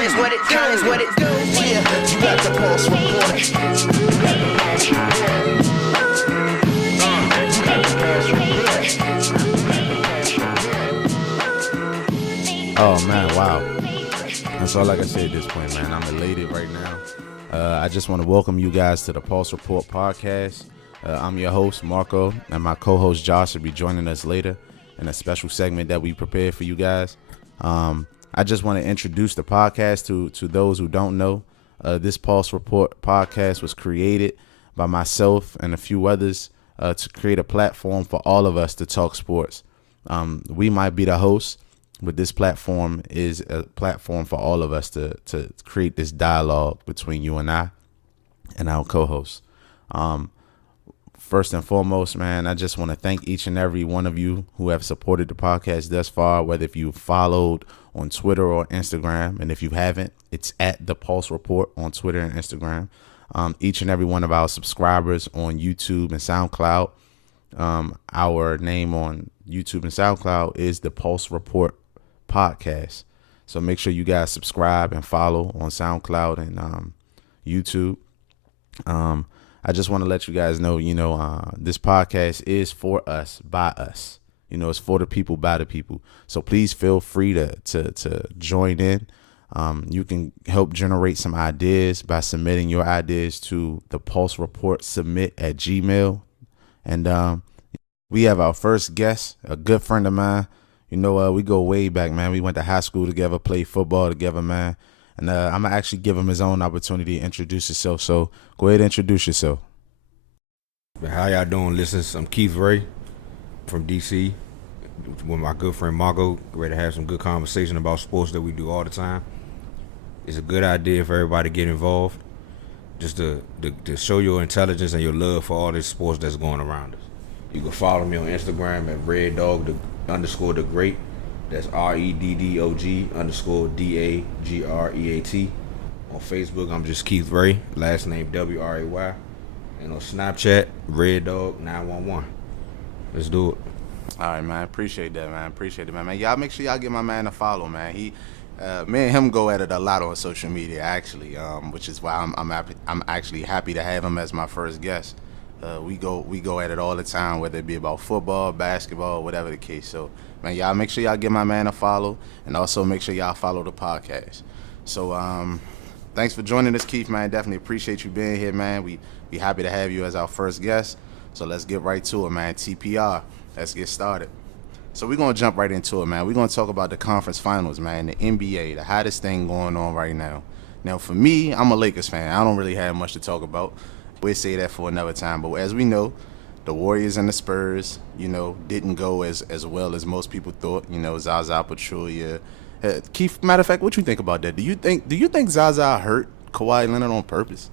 Is what it do. Yeah, you got the pulse report. Oh man, wow. That's all I can say at this point, man. I'm elated right now. I just want to welcome you guys to the Pulse Report podcast. I'm your host, Marco, and my co-host Josh will be joining us later in a special segment that we prepared for you guys. I just want to introduce the podcast to those who don't know. This Pulse Report podcast was created by myself and a few others to create a platform for all of us to talk sports. We might be the hosts, but this platform is a platform for all of us to create this dialogue between you and I and our co-hosts. First and foremost, man, I just want to thank each and every one of you who have supported the podcast thus far, whether if you followed on Twitter or Instagram. And if you haven't, it's at The Pulse Report on Twitter and Instagram. Each and every one of our subscribers on YouTube and SoundCloud. Our name on YouTube and SoundCloud is The Pulse Report Podcast. So make sure you guys subscribe and follow on SoundCloud and YouTube. I just want to let you guys know, this podcast is for us, by us. It's for the people, by the people. So please feel free to join in. You can help generate some ideas by submitting your ideas to thepulsereportsubmit at Gmail. And we have our first guest, a good friend of mine. We go way back, man. We went to high school together, played football together, man. And I'm going to actually give him his own opportunity to introduce himself. So go ahead and introduce yourself. How y'all doing, listeners? I'm Keith Ray from D.C. with my good friend Margo. Ready to have some good conversation about sports that we do all the time. It's a good idea for everybody to get involved, just to show your intelligence and your love for all this sports that's going around us. You can follow me on Instagram at RedDog_the_great. That's REDDOG_DAGREAT. On Facebook, I'm just Keith Ray, last name WRAY. And on Snapchat, RedDog911. Let's do it. All right, man. Appreciate that, man. Man. Y'all make sure y'all give my man a follow, man. He, me and him go at it a lot on social media, actually, which is why I'm actually happy to have him as my first guest. We go at it all the time, whether it be about football, basketball, whatever the case. So, man, y'all make sure y'all give my man a follow, and also make sure y'all follow the podcast. So, thanks for joining us, Keith, man. Definitely appreciate you being here, man. We be happy to have you as our first guest. So let's get right to it, man. TPR. Let's get started. So we're going to jump right into it, man. We're going to talk about the conference finals, man, the NBA, the hottest thing going on right now. Now, for me, I'm a Lakers fan. I don't really have much to talk about. We'll say that for another time. But as we know, the Warriors and the Spurs, didn't go as well as most people thought. Zaza Pachulia. Keith, matter of fact, what you think about that? Do you think Zaza hurt Kawhi Leonard on purpose?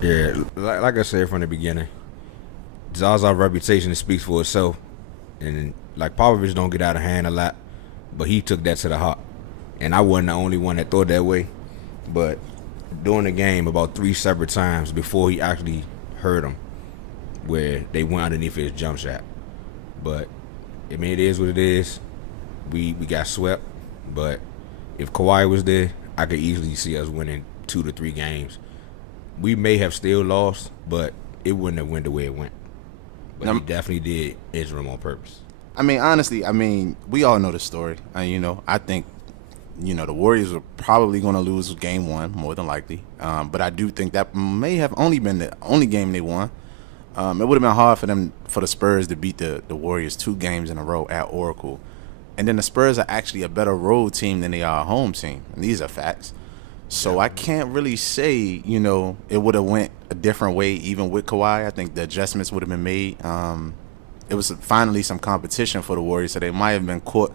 Yeah, like I said from the beginning, Zaza's reputation speaks for itself. And like Popovich don't get out of hand a lot, but he took that to the heart. And I wasn't the only one that thought that way. But during the game, about 3 separate times before he actually hurt him, where they went underneath his jump shot. But I mean, it is what it is. We got swept. But if Kawhi was there, I could easily see us winning 2 to 3 games. We may have still lost, but it wouldn't have went the way it went. But he definitely did injure him on purpose. I mean, honestly, we all know the story. I think, the Warriors were probably going to lose game 1, more than likely. But I do think that may have only been the only game they won. It would have been hard for the Spurs to beat the Warriors 2 games in a row at Oracle. And then the Spurs are actually a better road team than they are a home team. And these are facts. So I can't really say, it would have went a different way even with Kawhi. I think the adjustments would have been made. It was finally some competition for the Warriors, so they might have been caught,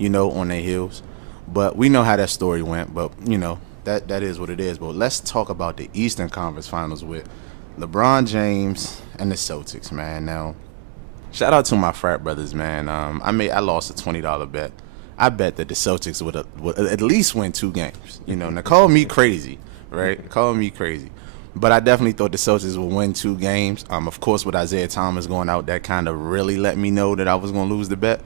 on their heels. But we know how that story went. But, that is what it is. But let's talk about the Eastern Conference Finals with LeBron James and the Celtics, man. Now, shout out to my frat brothers, man. I lost a $20 bet. I bet that the Celtics would at least win 2 games. Now call me crazy, right? Call me crazy. But I definitely thought the Celtics would win 2 games. Of course, with Isaiah Thomas going out, that kind of really let me know that I was going to lose the bet.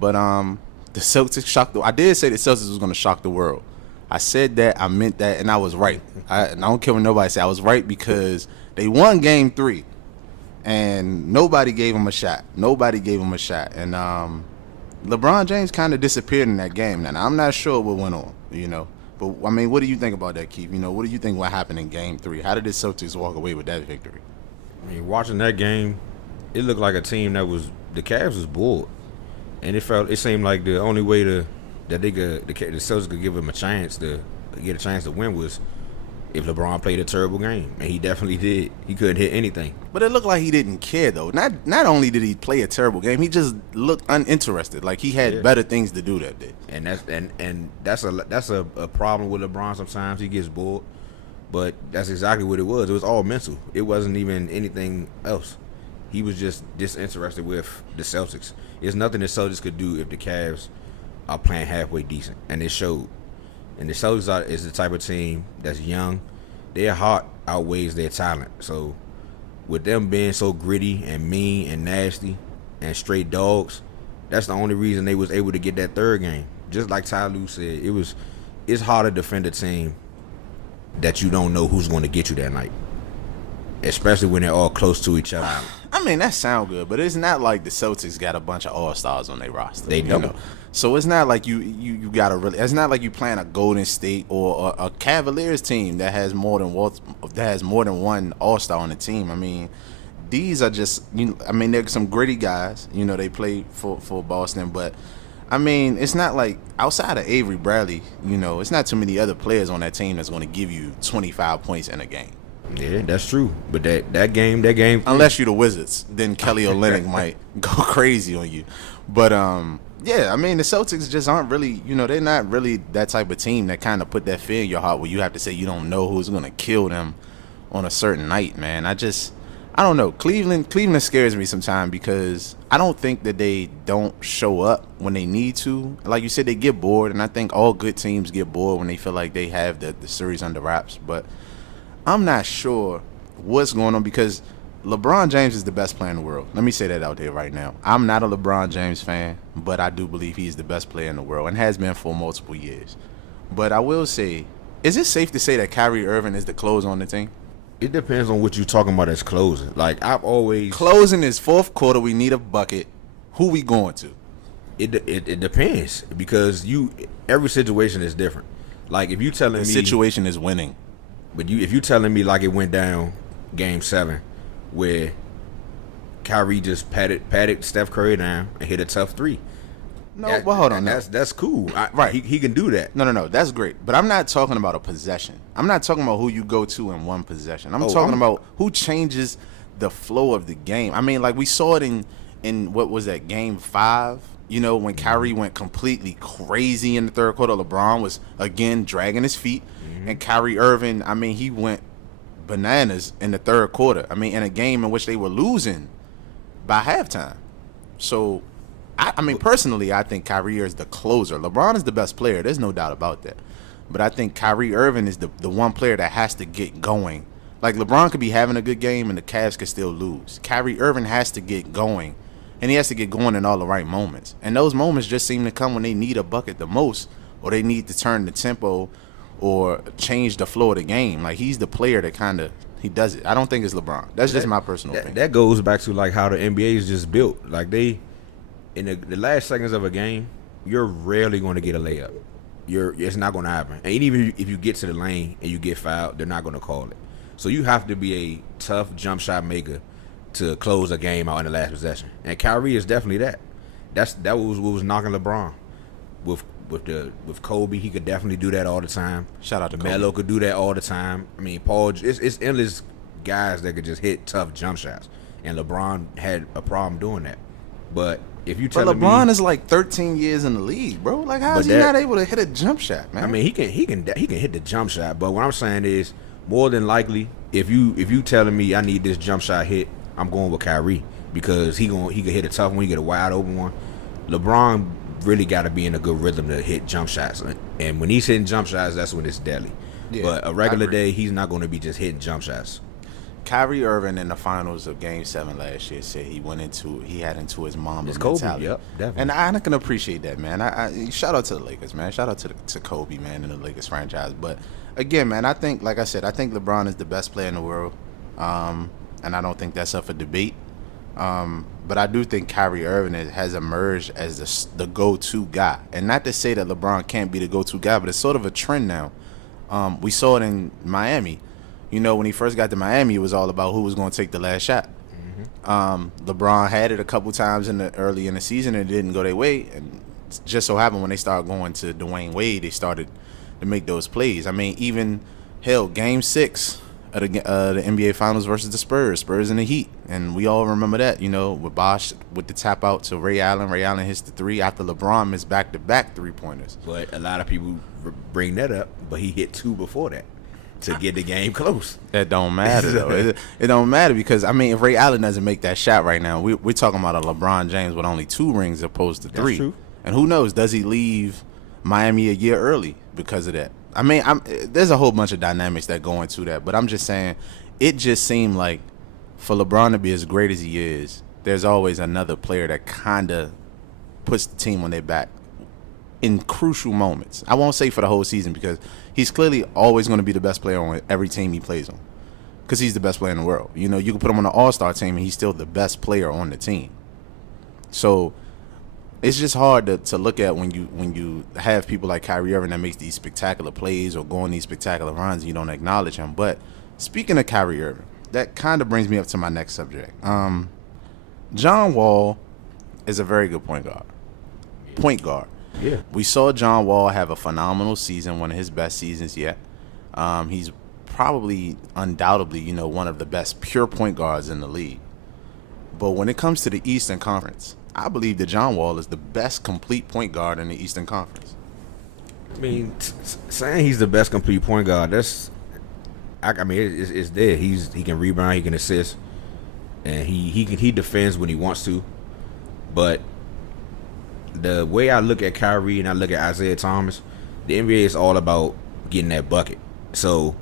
But the Celtics shocked. I did say the Celtics was going to shock the world. I said that, I meant that, and I was right. And I don't care what nobody said. I was right because they won Game 3, and nobody gave them a shot. Nobody gave them a shot. And LeBron James kind of disappeared in that game. Now, I'm not sure what went on, you know. But, I mean, what do you think about that, Keith? You know, what do you think what happened in Game 3? How did the Celtics walk away with that victory? I mean, watching that game, it looked like a team that was the Cavs was bored, and it seemed like the only way that the Celtics could give them a chance to get a chance to win was if LeBron played a terrible game, and he definitely did. He couldn't hit anything. But it looked like he didn't care though. Not only did he play a terrible game, he just looked uninterested. Like he had better things to do that day. And that's a problem with LeBron. Sometimes he gets bored, but that's exactly what it was. It was all mental. It wasn't even anything else. He was just disinterested with the Celtics. There's nothing the Celtics could do if the Cavs are playing halfway decent, and it showed. And the Celtics is the type of team that's young. Their heart outweighs their talent. So with them being so gritty and mean and nasty and straight dogs, that's the only reason they was able to get that third game. Just like Ty Lue said, it's hard to defend a team that you don't know who's going to get you that night, especially when they're all close to each other. I mean, that sound good, but it's not like the Celtics got a bunch of all-stars on their roster. They don't. You know? So it's not like you got to really. It's not like you playing a Golden State or a Cavaliers team that has more than one all-star on the team. I mean, these are just they're some gritty guys. You know, they play for Boston, but I mean, it's not like outside of Avery Bradley. You know, it's not too many other players on that team that's going to give you 25 points in a game. Yeah, that's true. But that game. Unless you're the Wizards, then Kelly Olynyk might go crazy on you. But yeah, I mean the Celtics just aren't really, they're not really that type of team that kind of put that fear in your heart where you have to say you don't know who's gonna kill them on a certain night, man. I don't know. Cleveland scares me sometimes because I don't think that they don't show up when they need to. Like you said, they get bored, and I think all good teams get bored when they feel like they have the series under wraps. But I'm not sure what's going on because LeBron James is the best player in the world. Let me say that out there right now. I'm not a LeBron James fan, but I do believe he's the best player in the world and has been for multiple years. But I will say, is it safe to say that Kyrie Irving is the closer on the team? It depends on what you're talking about as closing. Like, I've always... Closing is fourth quarter, we need a bucket. Who we going to? It depends because every situation is different. Like, if you telling me... The situation is winning. But if you telling me like it went down Game 7 where Kyrie just patted Steph Curry down and hit a tough three. No, but hold on. That's cool. Right. He can do that. No. That's great. But I'm not talking about a possession. I'm not talking about who you go to in one possession. I'm talking about who changes the flow of the game. I mean, like we saw it in what was that, Game 5? When Kyrie went completely crazy in the third quarter. LeBron was, again, dragging his feet. Mm-hmm. And Kyrie Irving, he went bananas in the third quarter. In a game in which they were losing by halftime. So, personally, I think Kyrie is the closer. LeBron is the best player. There's no doubt about that. But I think Kyrie Irving is the one player that has to get going. Like, LeBron could be having a good game and the Cavs could still lose. Kyrie Irving has to get going. And he has to get going in all the right moments. And those moments just seem to come when they need a bucket the most, or they need to turn the tempo or change the flow of the game. Like, he's the player that he does it. I don't think it's LeBron. That's just my personal opinion. That goes back to, like, how the NBA is just built. Like, in the last seconds of a game, you're rarely going to get a layup. It's not going to happen. And even if you get to the lane and you get fouled, they're not going to call it. So you have to be a tough jump shot maker to close a game out in the last possession. And Kyrie is definitely that. That was what was knocking LeBron. With Kobe, he could definitely do that all the time. Shout out to Kobe. Melo could do that all the time. Paul, it's endless guys that could just hit tough jump shots. And LeBron had a problem doing that. But if you tell me, LeBron is like 13 years in the league, bro. Like, how is he not able to hit a jump shot, man? He can hit the jump shot. But what I'm saying is, more than likely, if you telling me I need this jump shot hit, I'm going with Kyrie because he can hit a tough one, he get a wide open one. LeBron really got to be in a good rhythm to hit jump shots, and when he's hitting jump shots, that's when it's deadly. Yeah, but a regular day, he's not going to be just hitting jump shots. Kyrie Irving in the finals of Game 7 last year said he had into his Mamba mentality. Yep, definitely. And I can appreciate that, man. I shout out to the Lakers, man. Shout out to Kobe, man, and the Lakers franchise. But again, man, I think, like I said, I think LeBron is the best player in the world, and I don't think that's up for debate. But I do think Kyrie Irving has emerged as the go-to guy, and not to say that LeBron can't be the go-to guy, but it's sort of a trend now. We saw it in Miami. You know, when he first got to Miami, it was all about who was going to take the last shot. LeBron had it a couple times early in the season, and it didn't go their way. And it just so happened when they started going to Dwayne Wade, they started to make those plays. I mean, even Game 6 of the NBA Finals versus the Spurs and the Heat, and we all remember that. You know, with Bosh with the tap out to Ray Allen. Ray Allen hits the three after LeBron missed back-to-back 3-pointers. But a lot of people bring that up, but he hit 2 before that to get the game close. That don't matter, though. It don't matter because, I mean, if Ray Allen doesn't make that shot right now, we're talking about a LeBron James with only 2 rings opposed to 3. That's true. And who knows, does he leave Miami a year early because of that? I mean, there's a whole bunch of dynamics that go into that, but I'm just saying, it just seemed like for LeBron to be as great as he is, there's always another player that kind of puts the team on their back in crucial moments. I won't say for the whole season because he's clearly always going to be the best player on every team he plays on because he's the best player in the world. You know, you can put him on an all-star team and he's still the best player on the team. So it's just hard to look at when you have people like Kyrie Irving that makes these spectacular plays or go on these spectacular runs and you don't acknowledge him. But speaking of Kyrie Irving, that kind of brings me up to my next subject. John Wall is a very good point guard. Yeah. We saw John Wall have a phenomenal season, one of his best seasons yet. He's probably, undoubtedly, you know, one of the best pure point guards in the league. But when it comes to the Eastern Conference, I believe that John Wall is the best complete point guard in the Eastern Conference. I mean, saying he's the best complete point guard, it's there. He can rebound, he can assist, and he defends when he wants to. But the way I look at Kyrie and I look at Isaiah Thomas, the NBA is all about getting that bucket. So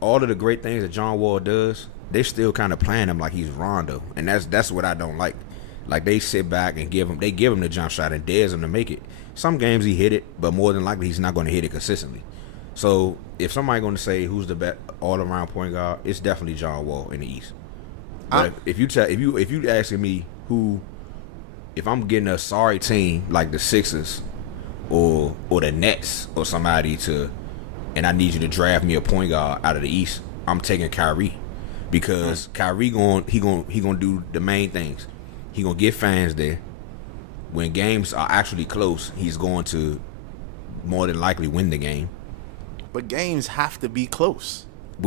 all of the great things that John Wall does, they still kind of playing him like he's Rondo, and that's what I don't like. Like, they sit back and give him the jump shot and dares him to make it. Some games he hit it, but more than likely he's not going to hit it consistently. So if somebody going to say who's the best all-around point guard, it's definitely John Wall in the East. But if you asking me who, if I'm getting a sorry team like the Sixers or the Nets or somebody and I need you to draft me a point guard out of the East, I'm taking Kyrie, because Kyrie going do the main things. He gonna get fans there. When games are actually close, he's going to more than likely win the game. But games have to be close.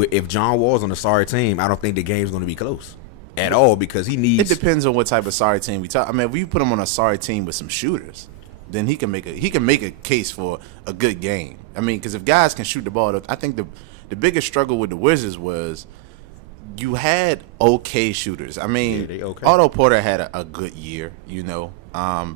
If John Wall's on a sorry team, I don't think the game's going to be close at all, because he needs. It depends on what type of sorry team we talk. I mean, if we put him on a sorry team with some shooters, then he can make a case for a good game. I mean, because if guys can shoot the ball, I think the biggest struggle with the Wizards was you had okay shooters. I mean, yeah, they okay. Otto Porter had a good year. You know,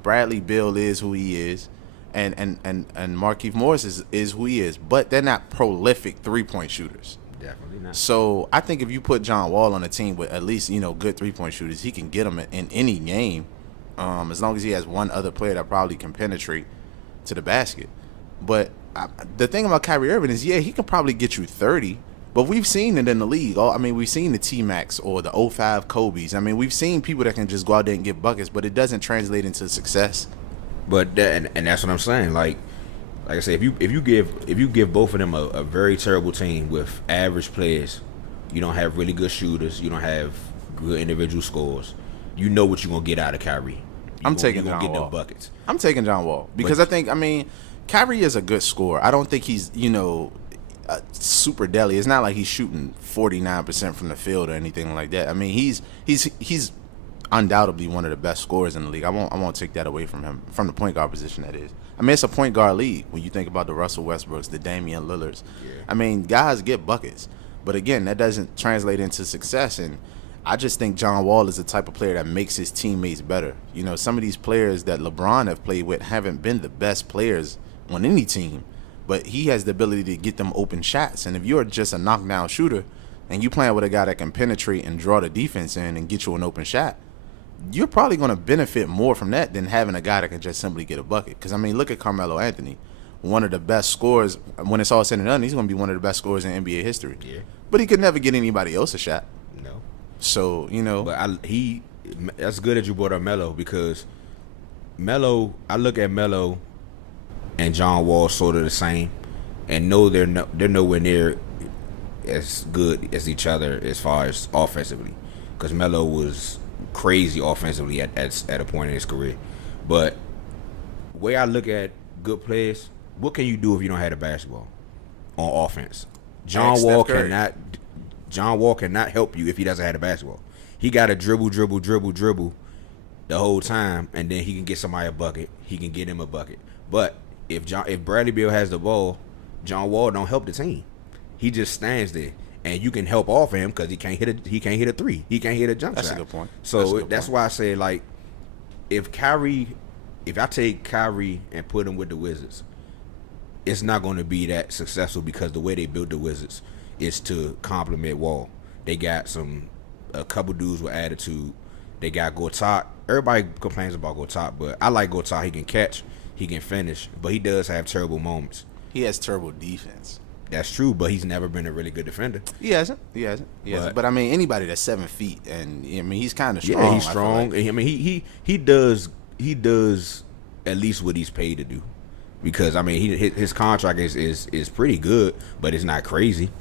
Bradley Beal is who he is. And Markieff Morris is who he is, but they're not prolific 3-point shooters. Definitely not. So I think if you put John Wall on a team with at least, you know, good 3-point shooters, he can get them in any game, as long as he has one other player that probably can penetrate to the basket. But the thing about Kyrie Irving is, yeah, he can probably get you 30, but we've seen it in the league. I mean, we've seen the T-Max or the 05 Kobe's. I mean, we've seen people that can just go out there and get buckets, but it doesn't translate into success. But and that's what I'm saying. Like I said, if you give both of them a very terrible team with average players, you don't have really good shooters, you don't have good individual scores, you know what you're gonna get out of Kyrie. I'm taking John Wall. Get them buckets. I'm taking John Wall because I mean, Kyrie is a good scorer. I don't think he's, you know, super deadly. It's not like he's shooting 49% from the field or anything like that. I mean, he's undoubtedly one of the best scorers in the league. I won't take that away from him, from the point guard position, that is. I mean, it's a point guard league when you think about the Russell Westbrooks, the Damian Lillards. Yeah. I mean, guys get buckets. But again, that doesn't translate into success. And I just think John Wall is the type of player that makes his teammates better. You know, some of these players that LeBron have played with haven't been the best players on any team, but he has the ability to get them open shots. And if you're just a knockdown shooter, and you playing with a guy that can penetrate and draw the defense in and get you an open shot, you're probably going to benefit more from that than having a guy that can just simply get a bucket. Because, I mean, look at Carmelo Anthony. One of the best scorers, when it's all said and done, he's going to be one of the best scorers in NBA history. Yeah. But he could never get anybody else a shot. No. So, you know. But that's good that you brought up Melo, because Melo, I look at Melo and John Wall sort of the same, and know they're nowhere near as good as each other as far as offensively, because Melo was crazy offensively at a point in his career. But the way I look at good players, what can you do if you don't have the basketball on offense? John Wall cannot help you if he doesn't have the basketball. He got to dribble the whole time, and then he can get somebody a bucket. He can get him a bucket. But if Bradley Beal has the ball, John Wall don't help the team. He just stands there, and you can help off him because he can't hit a three. He can't hit a jump shot. That's a good point. So that's why I say, like, if I take Kyrie and put him with the Wizards, it's not going to be that successful, because the way they built the Wizards is to complement Wall. They got a couple dudes with attitude. They got Gortat. Everybody complains about Gortat, but I like Gortat. He can catch, he can finish, but he does have terrible moments. He has terrible defense. That's true, but he's never been a really good defender. He hasn't. But I mean, anybody that's 7 feet, and I mean, he's kind of strong. Yeah, he's strong. I mean, he does at least what he's paid to do, because I mean, his contract is pretty good, but it's not crazy.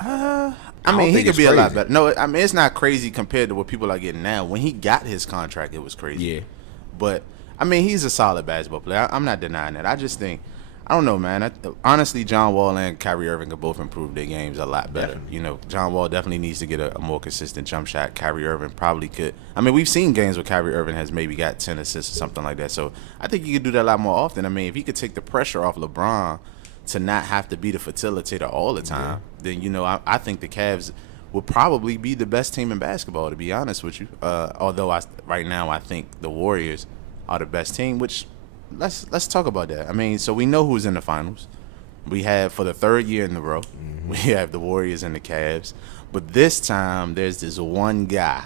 I mean, he could be a lot better. No, I mean, it's not crazy compared to what people are getting now. When he got his contract, it was crazy. Yeah. But, I mean, he's a solid basketball player. I'm not denying that. I just think, I don't know, man. Honestly, John Wall and Kyrie Irving could both improve their games a lot better. Definitely. You know, John Wall definitely needs to get a more consistent jump shot. Kyrie Irving probably could. I mean, we've seen games where Kyrie Irving has maybe got 10 assists or something like that. So I think he could do that a lot more often. I mean, if he could take the pressure off LeBron to not have to be the facilitator all the time, then, you know, I think the Cavs will probably be the best team in basketball, to be honest with you. Although right now I think the Warriors are the best team, which let's talk about that. I mean, so we know who's in the finals. We have, for the third year in a row, we have the Warriors and the Cavs. But this time there's this one guy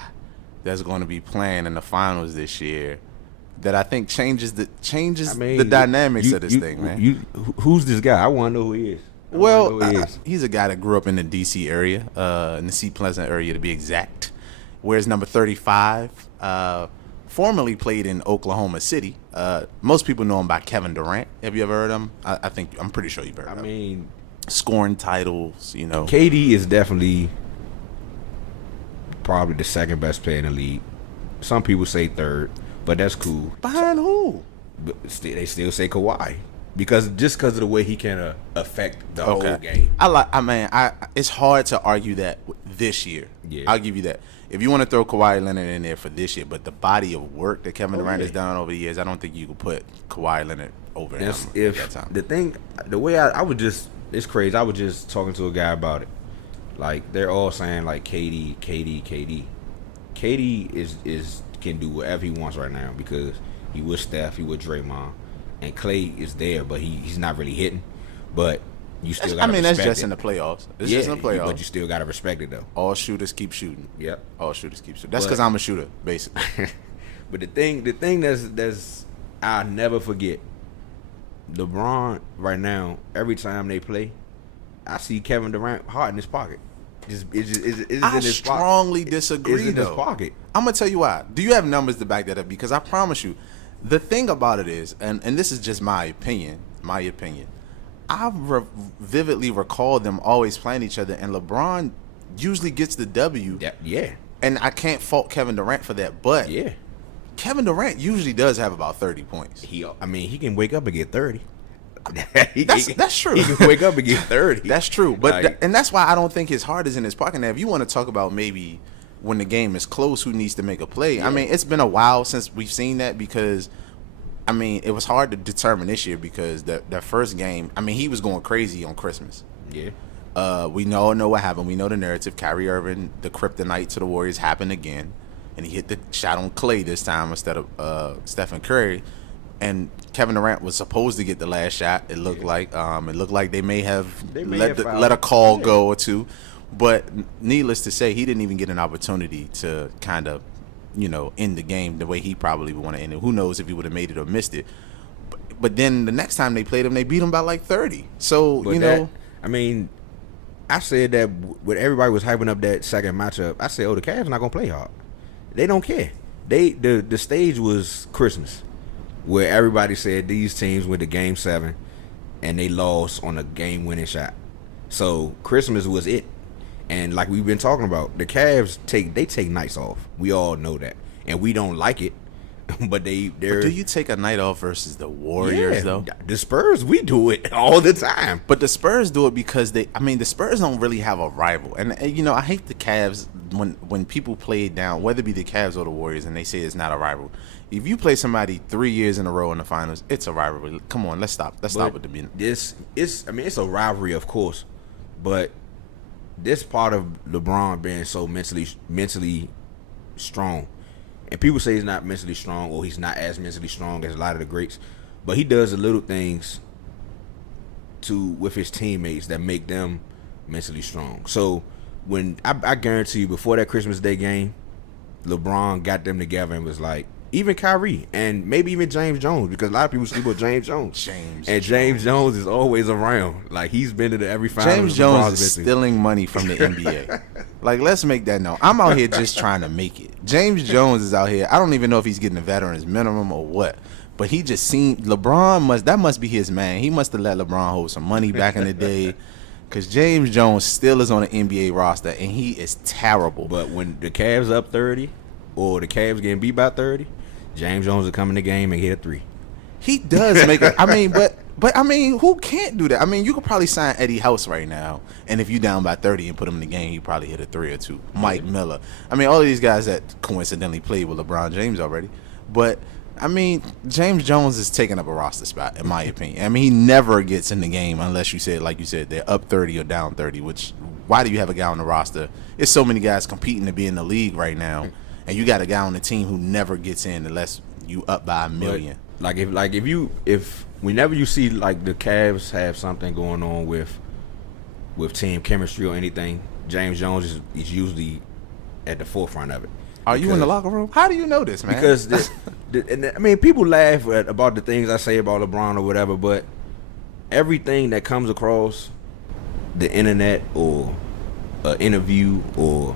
that's going to be playing in the finals this year that I think changes the dynamics of this thing, man. Who's this guy? I want to know who he is. Well, he's a guy that grew up in the D.C. area, in the Sea Pleasant area to be exact. Wears number 35. Formerly played in Oklahoma City. Most people know him by Kevin Durant. Have you ever heard of him? I'm pretty sure you've heard of him. I mean, scoring titles, you know. KD is definitely probably the second best player in the league. Some people say third, but that's cool. Behind who? But they still say Kawhi. Because of the way he can affect the whole game. It's hard to argue that this year. Yeah. I'll give you that. If you want to throw Kawhi Leonard in there for this year, but the body of work that Kevin Durant has done over the years, I don't think you could put Kawhi Leonard over him at that time. The way I would just, it's crazy. I was just talking to a guy about it. Like, they're all saying, like, KD. KD is can do whatever he wants right now, because he with Steph, he with Draymond. And Clay is there, but he's not really hitting. But you still got to respect it. That's just in the playoffs. It's just in the playoffs. But you still got to respect it, though. All shooters keep shooting. Yep. All shooters keep shooting. That's because I'm a shooter, basically. But the thing that's I'll never forget, LeBron right now, every time they play, I see Kevin Durant heart in his pocket. I strongly disagree, it's in though. his pocket. I'm going to tell you why. Do you have numbers to back that up? Because I promise you, the thing about it is, and this is just my opinion, I vividly recall them always playing each other, and LeBron usually gets the W. Yeah. And I can't fault Kevin Durant for that, but Kevin Durant usually does have about 30 points. He can wake up and get 30. That's true. He can wake up and get 30. That's true. But and that's why I don't think his heart is in his pocket. Now, if you want to talk about maybe when the game is close, who needs to make a play? I mean, it's been a while since we've seen that, because I mean, it was hard to determine this year, because that first game, I mean, he was going crazy on Christmas. Yeah. We all know what happened. We know the narrative. Kyrie Irving, the kryptonite to the Warriors, happened again, and he hit the shot on Clay this time instead of Stephen Curry. And Kevin Durant was supposed to get the last shot. It looked like they may have let a call go or two. But needless to say, he didn't even get an opportunity to kind of, end the game the way he probably would want to end it. Who knows if he would have made it or missed it. But then the next time they played him, they beat him by like 30. So, But I mean, I said that when everybody was hyping up that second matchup, I said, the Cavs not going to play hard. They don't care. The stage was Christmas, where everybody said these teams went to Game 7 and they lost on a game-winning shot. So Christmas was it. And like we've been talking about, the Cavs take nights off. We all know that, and we don't like it. But they're. But do you take a night off versus the Warriors though? The Spurs, we do it all the time. But the Spurs do it because the Spurs don't really have a rival, and I hate the Cavs when people play it down, whether it be the Cavs or the Warriors, and they say it's not a rival. If you play somebody 3 years in a row in the finals, it's a rivalry. Come on, let's stop. Let's stop with the being. It's a rivalry, of course, but this part of LeBron being so mentally strong, and people say he's not mentally strong or he's not as mentally strong as a lot of the greats, but he does the little things with his teammates that make them mentally strong. So when I guarantee you, before that Christmas Day game, LeBron got them together and was like, even Kyrie and maybe even James Jones, because a lot of people sleep on James Jones. James Jones is always around. Like, he's been to every final. James Jones is stealing money from the NBA. Like, let's make that known. I'm out here just trying to make it. James Jones is out here. I don't even know if he's getting a veteran's minimum or what. But he just seemed that must be his man. He must have let LeBron hold some money back in the day. Because James Jones still is on the NBA roster, and he is terrible. But when the Cavs up 30 or the Cavs getting beat by 30, James Jones will come in the game and hit a 3. He does make it. But who can't do that? I mean, you could probably sign Eddie House right now, and if you down by 30 and put him in the game, he probably hit a 3 or 2. Mike Miller. I mean, all of these guys that coincidentally played with LeBron James already. But I mean, James Jones is taking up a roster spot, in my opinion. I mean, he never gets in the game unless you said, like you said, they're up 30 or down 30, which, why do you have a guy on the roster? There's so many guys competing to be in the league right now, and you got a guy on the team who never gets in unless you up by a million. But, if whenever you see, like, the Cavs have something going on with team chemistry or anything, James Jones is usually at the forefront of it. Are you in the locker room? How do you know this, man? Because people laugh about the things I say about LeBron or whatever, but everything that comes across the internet or an interview or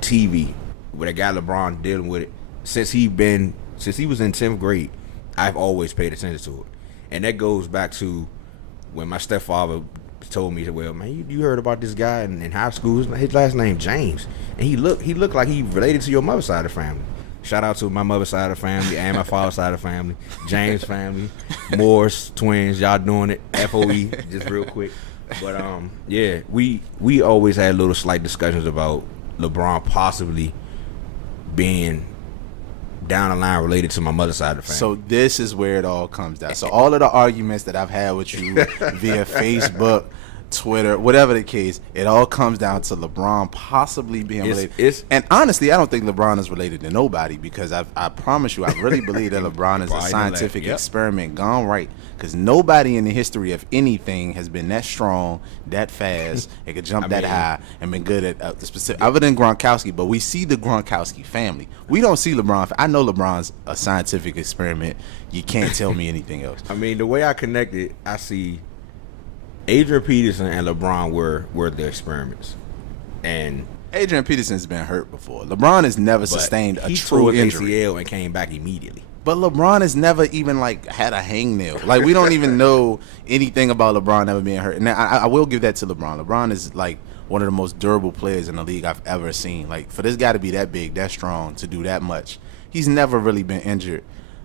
TV with a guy LeBron dealing with it, since he was in 10th grade, I've always paid attention to it. And that goes back to when my stepfather told me, well, man, you heard about this guy in high school. His last name James, and he looked like he related to your mother's side of the family. Shout out to my mother's side of the family and my father's side of the family, James family, Morris twins. Y'all doing it? FOE, just real quick. But yeah, we always had little slight discussions about LeBron possibly being down the line related to my mother's side of the family. So this is where it all comes down. So all of the arguments that I've had with you via Facebook, Twitter, whatever the case, it all comes down to LeBron possibly being related. And honestly, I don't think LeBron is related to nobody, because I promise you, I really believe that LeBron is a scientific experiment gone right. Because nobody in the history of anything has been that strong, that fast, and could jump that high, and been good at the specific, other than Gronkowski. But we see the Gronkowski family. We don't see LeBron. I know LeBron's a scientific experiment. You can't tell me anything else. I mean, the way I connect it, I see Adrian Peterson and LeBron were the experiments. And Adrian Peterson's been hurt before. LeBron has never sustained a true injury. He tore his ACL and came back immediately. But LeBron has never even, like, had a hangnail. Like, we don't even know anything about LeBron never being hurt. And I will give that to LeBron. LeBron is, like, one of the most durable players in the league I've ever seen. Like, for this guy to be that big, that strong, to do that much, he's never really been injured.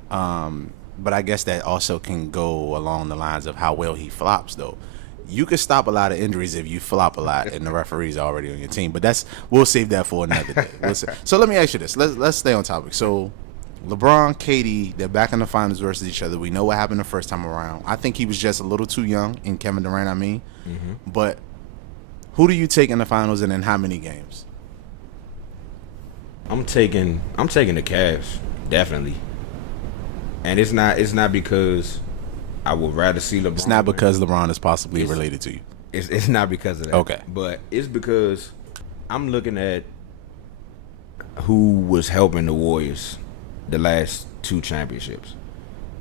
But I guess that also can go along the lines of how well he flops, though. You could stop a lot of injuries if you flop a lot and the referee's already on your team. But we'll save that for another day. So let me ask you this. Let's stay on topic. So LeBron, KD, they're back in the finals versus each other. We know what happened the first time around. I think he was just a little too young, in Kevin Durant, Mm-hmm. But who do you take in the finals, and in how many games? I'm taking the Cavs, definitely. And it's not because I would rather see LeBron. It's not because LeBron is possibly related to you. It's not because of that. Okay. But it's because I'm looking at who was helping the Warriors the last 2 championships.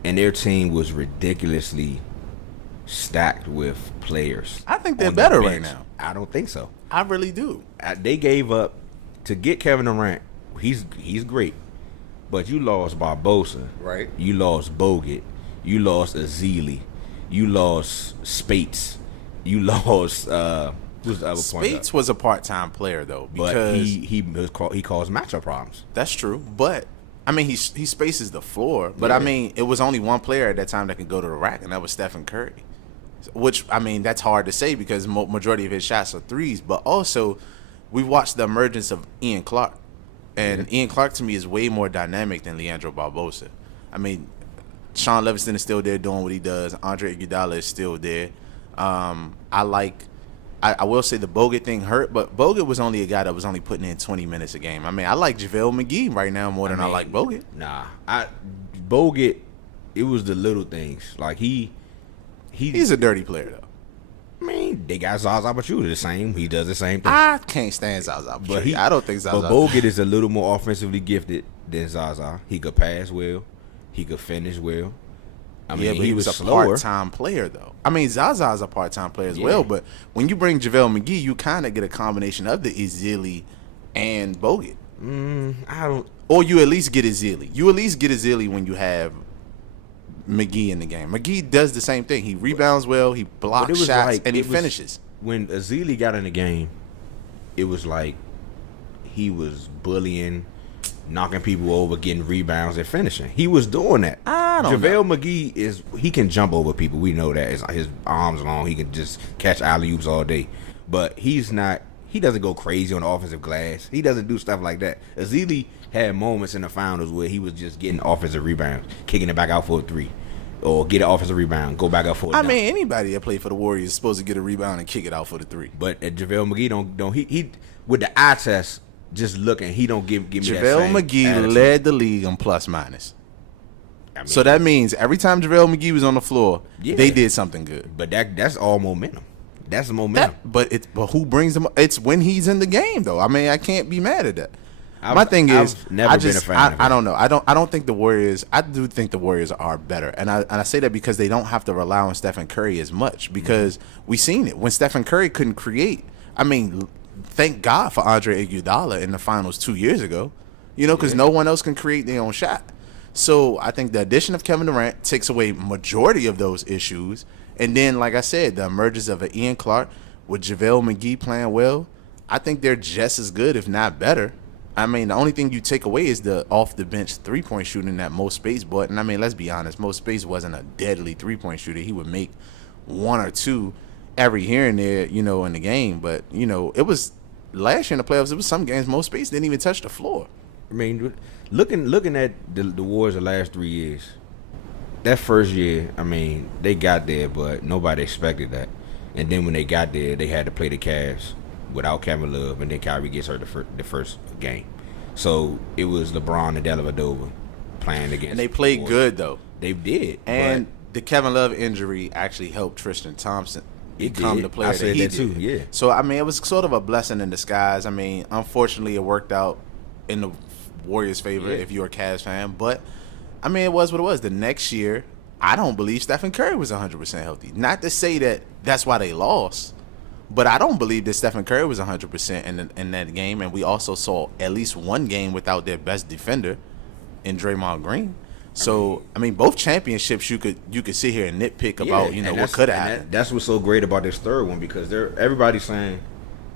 And their team was ridiculously stacked with players. I think they're on the better right bench. now. I don't think so. I really do. They gave up to get Kevin Durant. He's great. But you lost Barbosa. Right. You lost Bogut. You lost Ezeli. You lost Spates. You lost who's the other point guard? Spates was a part-time player though, But because he caused matchup problems. that's true. But I mean, he spaces the floor. But I Yeah. mean, it was only one player at that time that could go to the rack, and that was Stephen Curry. Which I mean, that's hard to say because majority of his shots are threes. But also, we watched the emergence of Ian Clark, and Ian Clark to me is way more dynamic than Leandro Barbosa. I mean, Sean Livingston is still there doing what he does. Andre Iguodala is still there. I will say the Bogut thing hurt, but Bogut was only a guy that was only putting in 20 minutes a game. I mean, I like JaVale McGee right now more than I like Bogut. Nah, Bogut. It was the little things. Like He's a dirty player though. I mean, they got Zaza Pachulia the same. He does the same thing. I can't stand Zaza. But I don't think Zaza. But Bogut is a little more offensively gifted than Zaza. He could pass well. He could finish well. I mean, yeah, but he was a slower. part-time player though. I mean, Zaza's a part-time player as Yeah. well. But when you bring JaVale McGee, you kind of get a combination of the Ezeli and Bogut. I don't. Or you at least get Ezeli. You at least get Ezeli when you have McGee in the game. McGee does the same thing. He rebounds well, he But blocks it was shots, like- and he it was- finishes. When Ezeli got in the game, it was like he was bullying, knocking people over, getting rebounds, and finishing. He was doing that. I don't JaVale McGee he can jump over people. We know that. His arms long. He can just catch alley-oops all day. But he's not. He doesn't go crazy on the offensive glass. He doesn't do stuff like that. Ezeli had moments in the finals where he was just getting offensive rebounds, kicking it back out for a 3. Or get an offensive rebound, go back up for a I dunk. mean, anybody that played for the Warriors is supposed to get a rebound and kick it out for the 3. But JaVale McGee don't he with the eye test just looking, he don't give me that JaVale same McGee attitude. led the league in plus minus. I mean, So that means every time JaVale McGee was on the floor, Yeah. they did something good. but that's all momentum. That's momentum. But who brings them? It's when he's in the game, though. I mean, I can't be mad at that. My thing is, I've never been a fan of I him. don't know. I don't think the Warriors. I do think the Warriors are better, and I say that because they don't have to rely on Stephen Curry as much because we seen it when Stephen Curry couldn't create. I mean, thank God for Andre Iguodala in the finals 2 years ago. You know, because no one else can create their own shot. So I think the addition of Kevin Durant takes away majority of those issues, and then, like I said, the emergence of an Ian Clark with JaVale McGee playing well. I think they're just as good, if not better. I mean, the only thing you take away is the off-the-bench three-point shooting that Mo Space brought. And, I mean, let's be honest, Mo Space wasn't a deadly three-point shooter. He would make 1 or 2 every here and there, you know, in the game. But, you know, it was last year in the playoffs, it was some games Mo Space didn't even touch the floor. I mean, looking at the Warriors the last 3 years, that first year, I mean, they got there, but nobody expected that. And then when they got there, they had to play the Cavs without Kevin Love, and then Kyrie gets hurt the first game. So it was LeBron and Dellavedova playing against. And they played the good, though. They did. And the Kevin Love injury actually helped Tristan Thompson It become did. the player I that said he that did. too, yeah. So, I mean, it was sort of a blessing in disguise. I mean, unfortunately, it worked out in the Warriors' favor Yeah. if you're a Cavs fan. But, I mean, it was what it was. The next year, I don't believe Stephen Curry was 100% healthy. Not to say that that's why they lost, but I don't believe that Stephen Curry was 100% in that game. And we also saw at least one game without their best defender in Draymond Green. So, I mean, both championships you could sit here and nitpick about, you know, and what that's- could have and happened. That's what's so great about this third one, because everybody's saying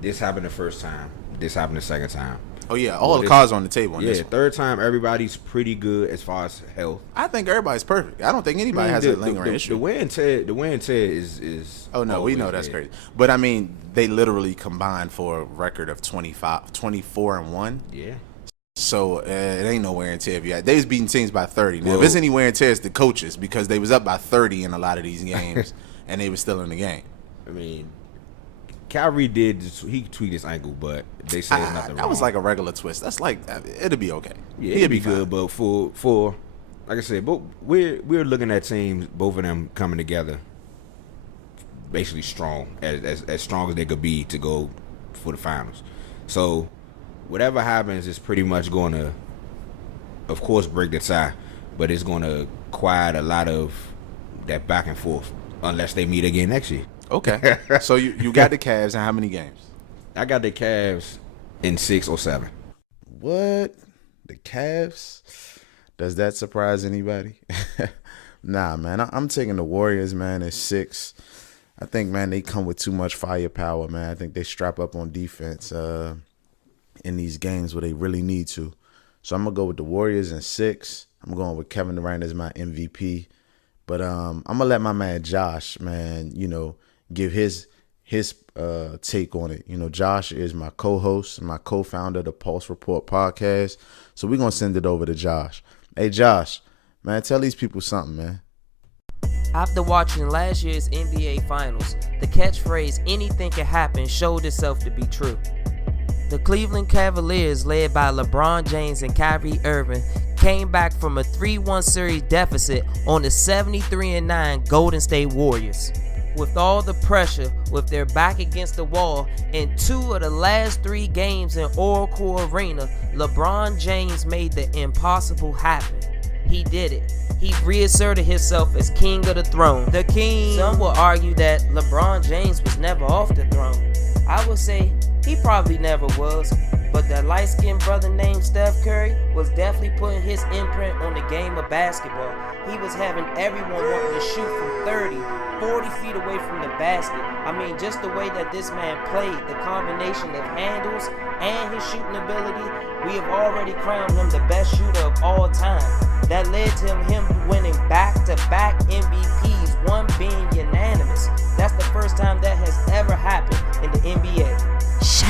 this happened the first time, this happened the second time. Oh, yeah, all Well, the this- cards on the table on Yeah, this one. third time everybody's pretty good as far as health. I think everybody's perfect. I don't think anybody has a lingering issue. The wear and tear is Oh, no, we know that's crazy. But, I mean, they literally combined for a record of 24-1. Yeah. So, it ain't no wear and tear. They was beating teams by 30. Now, if Well- there's any wear and tear, it's the coaches because they was up by 30 in a lot of these games, and they was still in the game. I mean, Kyrie he tweaked his ankle, but they say it's nothing wrong. That was like a regular twist. That's like, it'll be okay. Yeah, He'll it'd be fine. good, but for like I said, but we're looking at teams, both of them coming together basically strong, as strong as they could be to go for the finals. So whatever happens is pretty much going to, of course, break the tie, but it's going to quiet a lot of that back and forth unless they meet again next year. Okay. So you got the Cavs in how many games? I got the Cavs in 6 or 7. What? The Cavs? Does that surprise anybody? Nah, man. I'm taking the Warriors, man, at 6. I think, man, they come with too much firepower, man. I think they strap up on defense in these games where they really need to. So I'm going to go with the Warriors in 6. I'm going with Kevin Durant as my MVP. But I'm going to let my man Josh, man, give his take on it. Josh is my co-host, my co-founder of the Pulse Report podcast. So we're going to send it over to Josh. Hey, Josh, man, tell these people something, man. After watching last year's NBA Finals, the catchphrase "anything can happen" showed itself to be true. The Cleveland Cavaliers, led by LeBron James and Kyrie Irving, came back from a 3-1 series deficit on the 73-9 Golden State Warriors. With all the pressure, with their back against the wall, in 2 of the last 3 games in Oracle Arena, LeBron James made the impossible happen. He did it. He reasserted himself as king of the throne. The king. Some will argue that LeBron James was never off the throne. I would say he probably never was, but that light-skinned brother named Steph Curry was definitely putting his imprint on the game of basketball. He was having everyone wanting to shoot from 30, 40 feet away from the basket. I mean, just the way that this man played, the combination of handles and his shooting ability, we have already crowned him the best shooter of all time. That led to him winning back-to-back MVPs, one being unanimous. That's the first time that has ever happened in the NBA.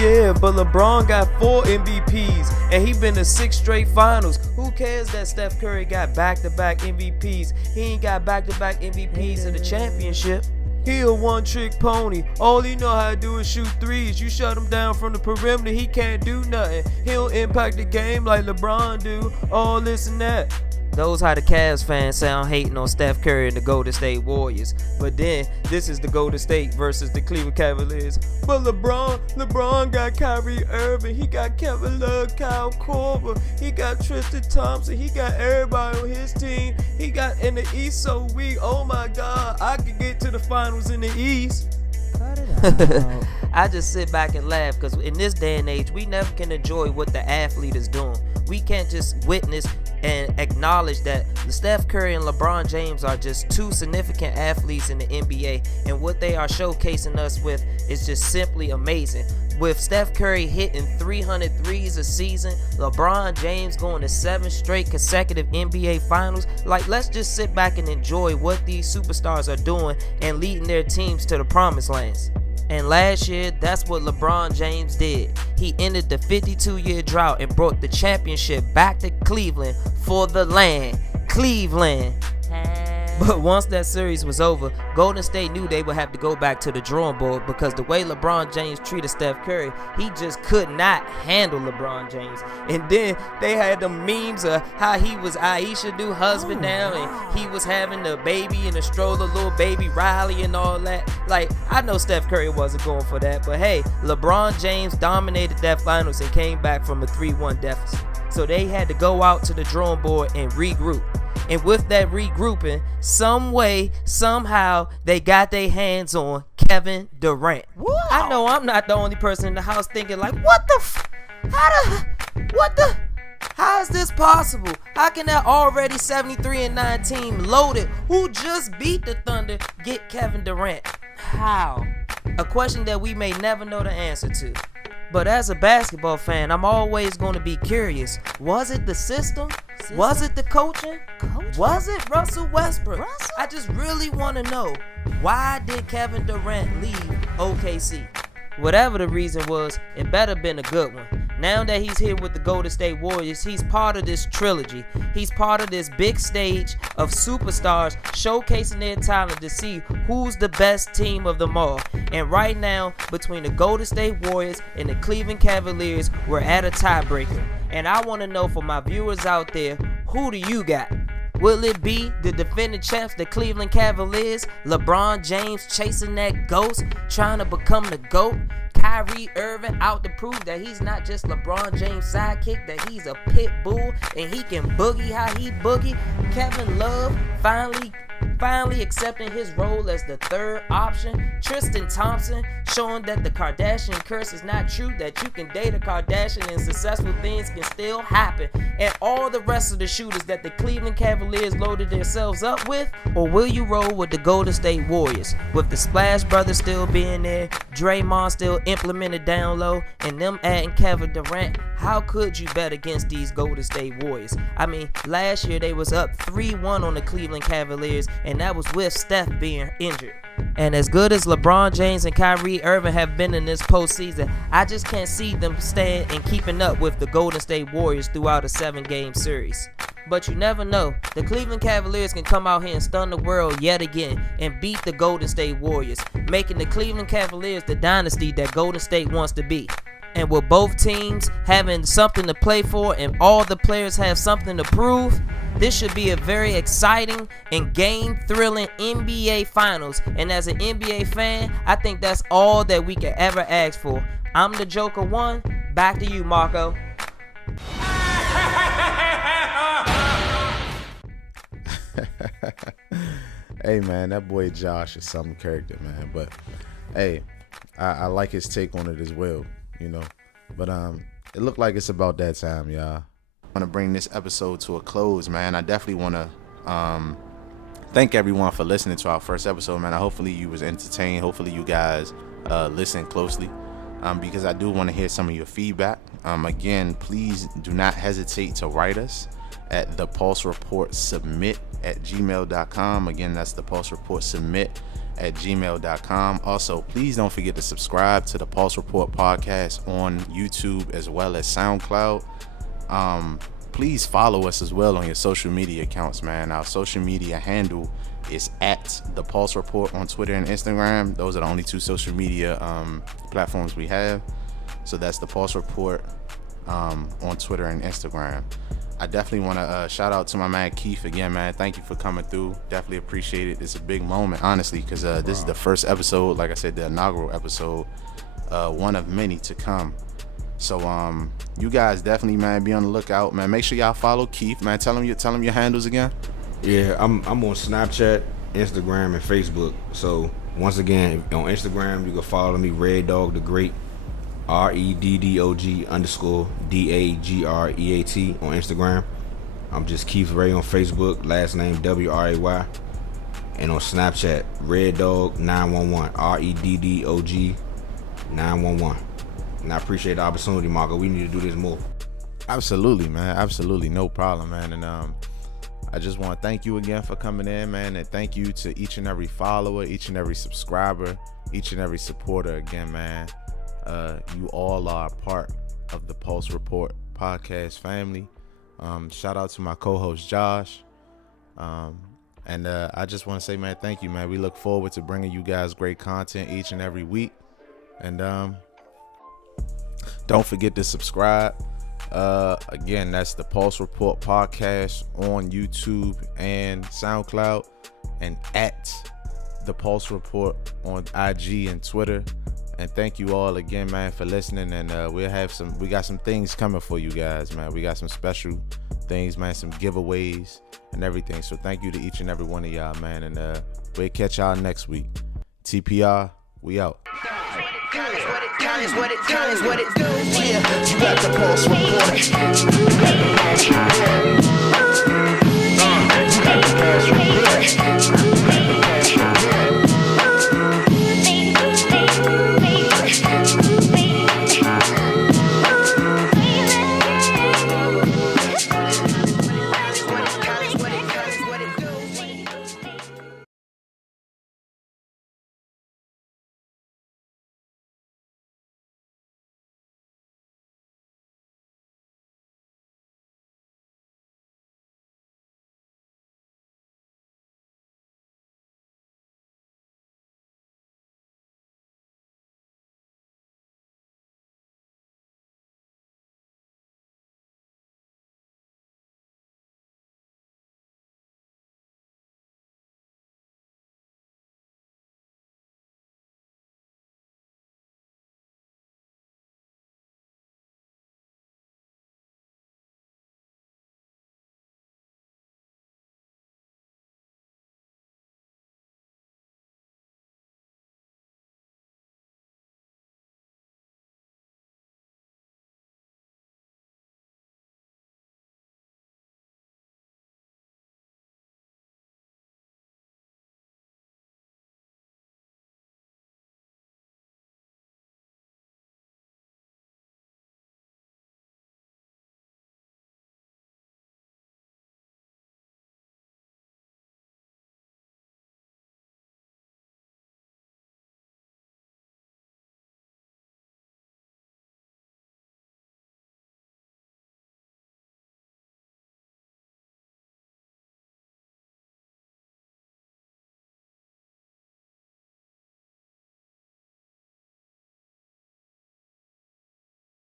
Yeah, but LeBron got 4 MVPs, and he been to 6 straight finals. Who cares that Steph Curry got back-to-back MVPs? He ain't got back-to-back MVPs in the championship. He a one-trick pony. All he know how to do is shoot threes. You shut him down from the perimeter, he can't do nothing. He don't impact the game like LeBron do. All this and that. Those how the Cavs fans sound hating on Steph Curry and the Golden State Warriors. But then, this is the Golden State versus the Cleveland Cavaliers. But LeBron got Kyrie Irving. He got Kevin Love, Kyle Korver. He got Tristan Thompson. He got everybody on his team. He got in the East so weak. Oh my God, I could get to the finals in the East. Cut it out. I just sit back and laugh because in this day and age, we never can enjoy what the athlete is doing. We can't just witness and acknowledge that Steph Curry and LeBron James are just 2 significant athletes in the NBA, and what they are showcasing us with is just simply amazing. With Steph Curry hitting 300 threes a season, LeBron James going to 7 straight consecutive NBA finals, let's just sit back and enjoy what these superstars are doing and leading their teams to the promised lands. And last year, that's what LeBron James did. He ended the 52-year drought and brought the championship back to Cleveland for the land, Cleveland. But once that series was over, Golden State knew they would have to go back to the drawing board because the way LeBron James treated Steph Curry, he just could not handle LeBron James. And then they had the memes of how he was Aisha new husband now, and he was having the baby in a stroller, little baby Riley and all that. I know Steph Curry wasn't going for that, but hey, LeBron James dominated that finals and came back from a 3-1 deficit. So they had to go out to the drawing board and regroup. And with that regrouping, some way, somehow, they got their hands on Kevin Durant. Wow. I know I'm not the only person in the house thinking how is this possible? How can that already 73-9 team loaded, who just beat the Thunder, get Kevin Durant? How? A question that we may never know the answer to. But as a basketball fan, I'm always going to be curious. Was it the system? Was it the coaching? Was it Russell Westbrook? I just really want to know, why did Kevin Durant leave OKC? Whatever the reason was, it better been a good one. Now that he's here with the Golden State Warriors, he's part of this trilogy. He's part of this big stage of superstars showcasing their talent to see who's the best team of them all. And right now, between the Golden State Warriors and the Cleveland Cavaliers, we're at a tiebreaker. And I want to know, for my viewers out there, who do you got? Will it be the defending champs, the Cleveland Cavaliers? LeBron James chasing that ghost, trying to become the GOAT? Kyrie Irving out to prove that he's not just LeBron James' sidekick, that he's a pit bull and he can boogie how he boogie? Kevin Love finally accepting his role as the third option. Tristan Thompson showing that the Kardashian curse is not true, that you can date a Kardashian and successful things can still happen. And all the rest of the shooters that the Cleveland Cavaliers loaded themselves up with? Or will you roll with the Golden State Warriors, with the Splash Brothers still being there, Draymond still implemented down low, and them adding Kevin Durant? How could you bet against these Golden State Warriors? I mean, last year they was up 3-1 on the Cleveland Cavaliers, and that was with Steph being injured. And as good as LeBron James and Kyrie Irving have been in this postseason, I just can't see them staying and keeping up with the Golden State Warriors throughout a 7-game series. But you never know. The Cleveland Cavaliers can come out here and stun the world yet again and beat the Golden State Warriors, making the Cleveland Cavaliers the dynasty that Golden State wants to be. And with both teams having something to play for and all the players have something to prove, this should be a very exciting and game-thrilling NBA Finals. And as an NBA fan, I think that's all that we can ever ask for. I'm the Joker 1. Back to you, Marco. Hey, man, that boy Josh is some character, man. But, hey, I like his take on it as well, you know. But it looked like it's about that time, y'all. I want to bring this episode to a close, man. I definitely want to thank everyone for listening to our first episode, man. Hopefully you was entertained. Hopefully you guys listened closely, because I do want to hear some of your feedback. Again, please do not hesitate to write us at thepulsereportsubmit at gmail.com. Again, that's thepulsereportsubmit at gmail.com. Also, please don't forget to subscribe to the Pulse Report podcast on YouTube as well as SoundCloud. Please follow us as well on your social media accounts, man. Our social media handle is at the Pulse Report on Twitter and Instagram. Those are the only two social media platforms we have. So that's the Pulse Report on Twitter and Instagram. I definitely want to shout out to my man Keith again, man. Thank you for coming through. Definitely appreciate it. It's a big moment, honestly, because this is the first episode, like I said, the inaugural episode, one of many to come. So you guys definitely, man, be on the lookout, man. Make sure y'all follow Keith, man. Tell him your handles again. Yeah, I'm on Snapchat, Instagram, and Facebook. So once again, on Instagram, you can follow me, Red Dog the Great, REDDOG_DAGREAT on Instagram. I'm just Keith Ray on Facebook, last name WRAY, and on Snapchat, Red Dog 911, REDDOG 911. And I appreciate the opportunity, Marco. We need to do this more. Absolutely, man. Absolutely, no problem, man. And I just want to thank you again for coming in, man, and thank you to each and every follower, each and every subscriber, each and every supporter again, man. You all are a part of the Pulse Report podcast family. Shout out to my co-host Josh. And I just want to say, man, thank you, man. We look forward to bringing you guys great content each and every week. And don't forget to subscribe. Again, that's the Pulse Report podcast on YouTube and SoundCloud, and at the Pulse Report on IG and Twitter. And thank you all again, man, for listening. And we got some things coming for you guys, man. We got some special things, man, some giveaways and everything. So thank you to each and every one of y'all, man. And we'll catch y'all next week. TPR, we out. Is what it do. Yeah, you got the Pulse Report. You got the Pulse Report.